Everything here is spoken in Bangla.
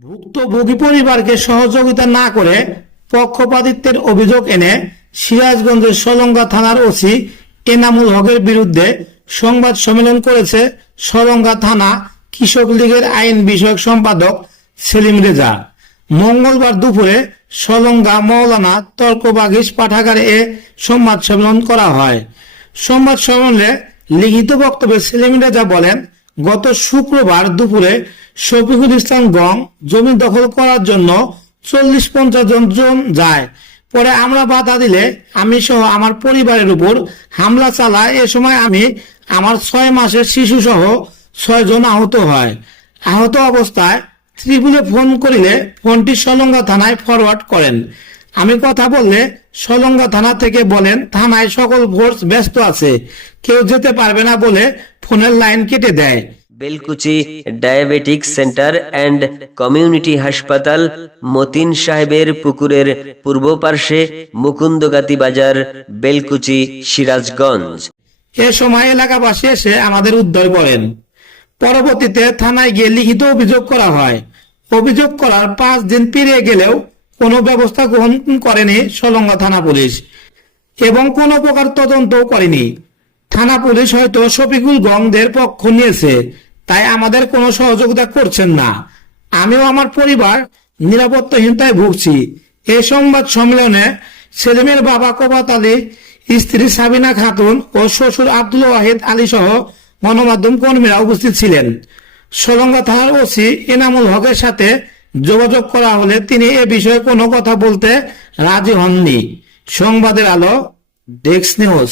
ভুক্তভোগী পরিবারকে সহযোগিতা না করে পক্ষপাতিত্বের অভিযোগ এনে সিরাজগঞ্জের সলঙ্গা থানার ওসি এনামুল হকের বিরুদ্ধে সংবাদ সম্মেলন করেছে সলঙ্গা থানা কৃষক লীগের আইন বিষয়ক সম্পাদক সেলিম রেজা। মঙ্গলবার দুপুরে সলঙ্গা মৌলানা তর্কবাগিস পাঠাগারে এ সংবাদ সম্মেলন করা হয়। সংবাদ সম্মেলনে লিখিত বক্তব্যে সেলিম রেজা বলেন, গত শুক্রবার দুপুরে শফিকুল ইসলাম গং, জমি দখল করার জন্য চল্লিশ পঞ্চাশ জন জন যায়। পরে আমরা বাধা দিলে আমি সহ আমার পরিবারের উপর হামলা চালায়। এ সময় আমি আমার ছয় মাসের শিশু সহ ছয় জন আহত হয়। আহত অবস্থায় ত্রিপুলে ফোন করিলে ফোনটি সলঙ্গা থানায় ফরওয়ার্ড করেন। আমি কথা বললে সলঙ্গা থানা থেকে বলেন, থানায় সকল ফোর্স ব্যস্ত আছে। কেউ যেতে পারবে না বলে ফোনের লাইন কেটে দেয়। Belkuchi diabetic centre and community হাসপাতাল মতিন সাহেবের পুকুরের পূর্ব পার্শ্বে মুকুন্দগাতি বাজার, বেলকুচি, সিরাজগঞ্জ। এ সময় এলাকাবাসী এসে আমাদের উদ্ধার করেন। পরবর্তীতে থানায় গিয়ে লিখিত অভিযোগ করা হয়। অভিযোগ করার পাঁচ দিন পেরিয়ে গেলেও কোনো ব্যবস্থা গ্রহণ করেনি সলঙ্গা থানা পুলিশ এবং কোনো প্রকার তদন্তও করেনি। থানা পুলিশ হয়তো শফিকুল গংদের পক্ষ নিয়েছে। তাই আমাদের কোনো সহযোগিতা করছেন না। আমিও আমার পরিবার নিরাপত্তাহীনতায় ভুগছি। এই সংবাদ সম্মেলনে সেলিমের বাবা কবাত আলী, স্ত্রী সাবিনা খাতুন ও শ্বশুর আব্দুল ওয়াহিদ আলী সহ গণমাধ্যম কর্মীরা উপস্থিত ছিলেন। সলঙ্গা থানার ওসি এনামুল হকের সাথে যোগাযোগ করা হলে তিনি এ বিষয়ে কোনো কথা বলতে রাজি হননি। সংবাদের আলো ডেস্ক নিউজ।